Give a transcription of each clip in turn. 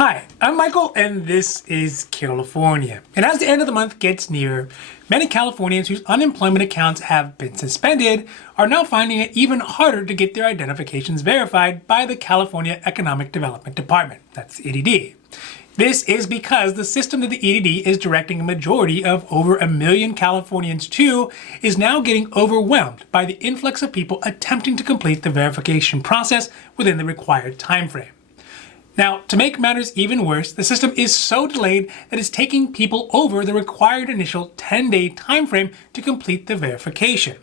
Hi, I'm Michael, and this is Carelifornia. And as the end of the month gets nearer, many Californians whose unemployment accounts have been suspended are now finding it even harder to get their identifications verified by the California Economic Development Department. That's EDD. This is because the system that the EDD is directing a majority of over 1 million Californians to is now getting overwhelmed by the influx of people attempting to complete the verification process within the required timeframe. Now, to make matters even worse, the system is so delayed that it's taking people over the required initial 10-day timeframe to complete the verification.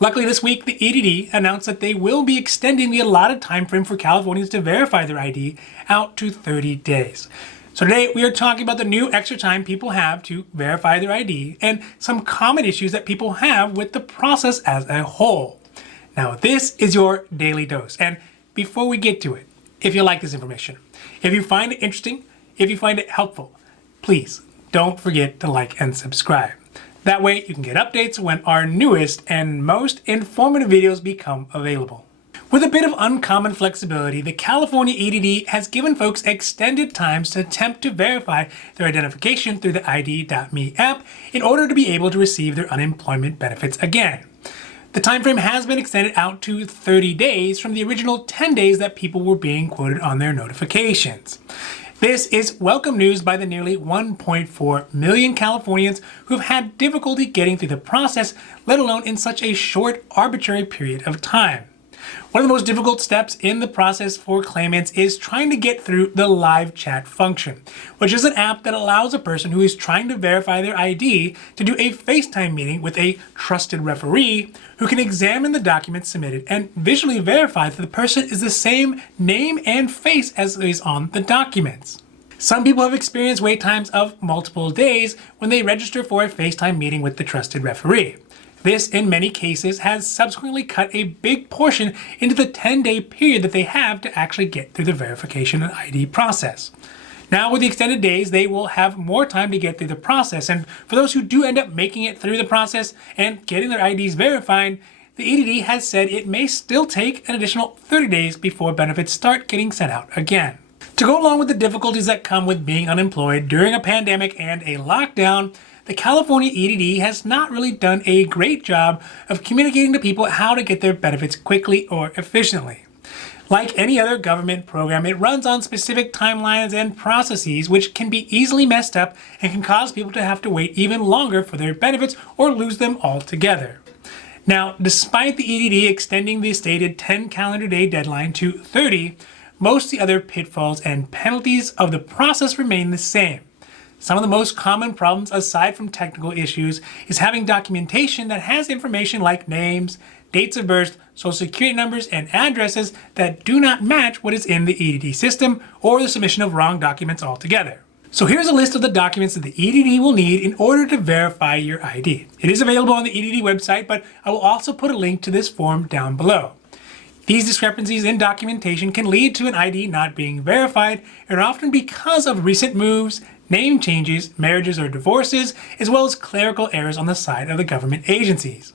Luckily this week, the EDD announced that they will be extending the allotted timeframe for Californians to verify their ID out to 30 days. So today we are talking about the new extra time people have to verify their ID and some common issues that people have with the process as a whole. Now, this is your daily dose. And before we get to it, if you like this information, if you find it interesting, if you find it helpful, please don't forget to like and subscribe. That way you can get updates when our newest and most informative videos become available. With a bit of uncommon flexibility, the California EDD has given folks extended times to attempt to verify their identification through the IDme app in order to be able to receive their unemployment benefits again. The timeframe has been extended out to 30 days from the original 10 days that people were being quoted on their notifications. This is welcome news by the nearly 1.4 million Californians who've had difficulty getting through the process, let alone in such a short, arbitrary period of time. One of the most difficult steps in the process for claimants is trying to get through the live chat function, which is an app that allows a person who is trying to verify their ID to do a FaceTime meeting with a trusted referee who can examine the documents submitted and visually verify that the person is the same name and face as is on the documents. Some people have experienced wait times of multiple days when they register for a FaceTime meeting with the trusted referee. This, in many cases, has subsequently cut a big portion into the 10-day period that they have to actually get through the verification and ID process. Now, with the extended days, they will have more time to get through the process. And for those who do end up making it through the process and getting their IDs verified, the EDD has said it may still take an additional 30 days before benefits start getting sent out again. To go along with the difficulties that come with being unemployed during a pandemic and a lockdown, the California EDD has not really done a great job of communicating to people how to get their benefits quickly or efficiently. Like any other government program, it runs on specific timelines and processes which can be easily messed up and can cause people to have to wait even longer for their benefits or lose them altogether. Now, despite the EDD extending the stated 10 calendar day deadline to 30, most of the other pitfalls and penalties of the process remain the same. Some of the most common problems, aside from technical issues, is having documentation that has information like names, dates of birth, social security numbers, and addresses that do not match what is in the EDD system, or the submission of wrong documents altogether. So here's a list of the documents that the EDD will need in order to verify your ID. It is available on the EDD website, but I will also put a link to this form down below. These discrepancies in documentation can lead to an ID not being verified, and are often because of recent moves, name changes, marriages or divorces, as well as clerical errors on the side of the government agencies.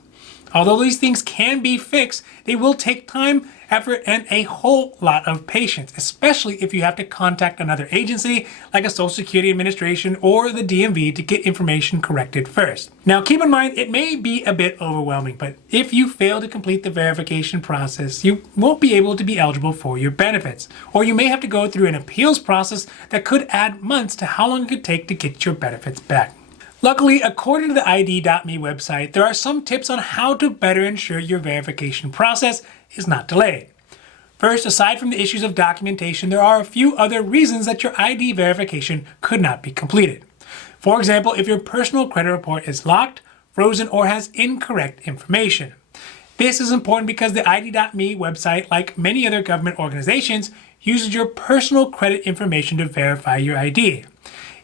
Although these things can be fixed, they will take time, effort, and a whole lot of patience, especially if you have to contact another agency like a Social Security Administration or the DMV to get information corrected first. Now, keep in mind, it may be a bit overwhelming, but if you fail to complete the verification process, you won't be able to be eligible for your benefits, or you may have to go through an appeals process that could add months to how long it could take to get your benefits back. Luckily, according to the ID.me website, there are some tips on how to better ensure your verification process is not delayed. First, aside from the issues of documentation, there are a few other reasons that your ID verification could not be completed. For example, if your personal credit report is locked, frozen, or has incorrect information. This is important because the ID.me website, like many other government organizations, uses your personal credit information to verify your ID.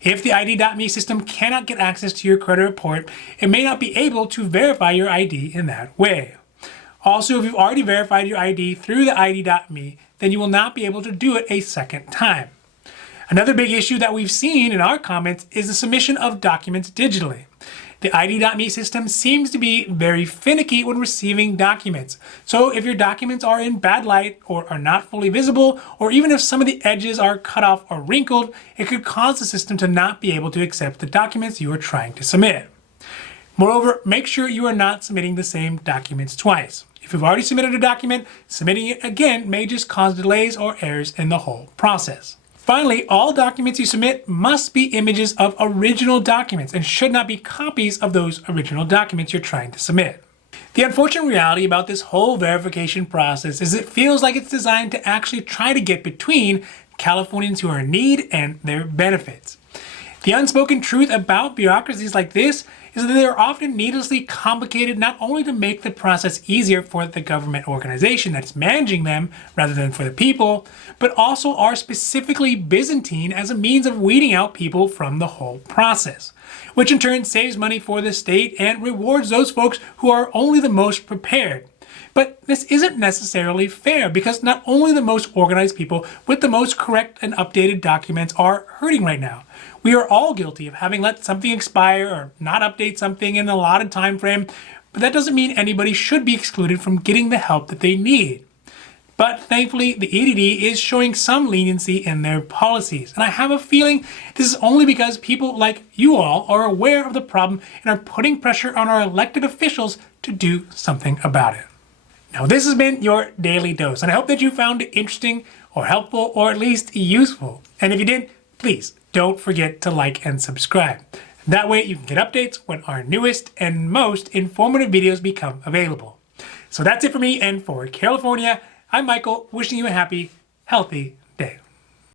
If the ID.me system cannot get access to your credit report, it may not be able to verify your ID in that way. Also, if you've already verified your ID through the ID.me, then you will not be able to do it a second time. Another big issue that we've seen in our comments is the submission of documents digitally. The IDme system seems to be very finicky when receiving documents. So if your documents are in bad light or are not fully visible, or even if some of the edges are cut off or wrinkled, it could cause the system to not be able to accept the documents you are trying to submit. Moreover, make sure you are not submitting the same documents twice. If you've already submitted a document, submitting it again may just cause delays or errors in the whole process. Finally, all documents you submit must be images of original documents and should not be copies of those original documents you're trying to submit. The unfortunate reality about this whole verification process is it feels like it's designed to actually try to get between Californians who are in need and their benefits. The unspoken truth about bureaucracies like this is that they are often needlessly complicated, not only to make the process easier for the government organization that's managing them rather than for the people, but also are specifically Byzantine as a means of weeding out people from the whole process, which in turn saves money for the state and rewards those folks who are only the most prepared. But this isn't necessarily fair because not only the most organized people with the most correct and updated documents are hurting right now. We are all guilty of having let something expire or not update something in an allotted time frame, but that doesn't mean anybody should be excluded from getting the help that they need. But thankfully, the EDD is showing some leniency in their policies, and I have a feeling this is only because people like you all are aware of the problem and are putting pressure on our elected officials to do something about it. Now, this has been your Daily Dose, and I hope that you found it interesting or helpful or at least useful. And if you did, please don't forget to like and subscribe. That way you can get updates when our newest and most informative videos become available. So that's it for me and for Carelifornia. I'm Michael, wishing you a happy, healthy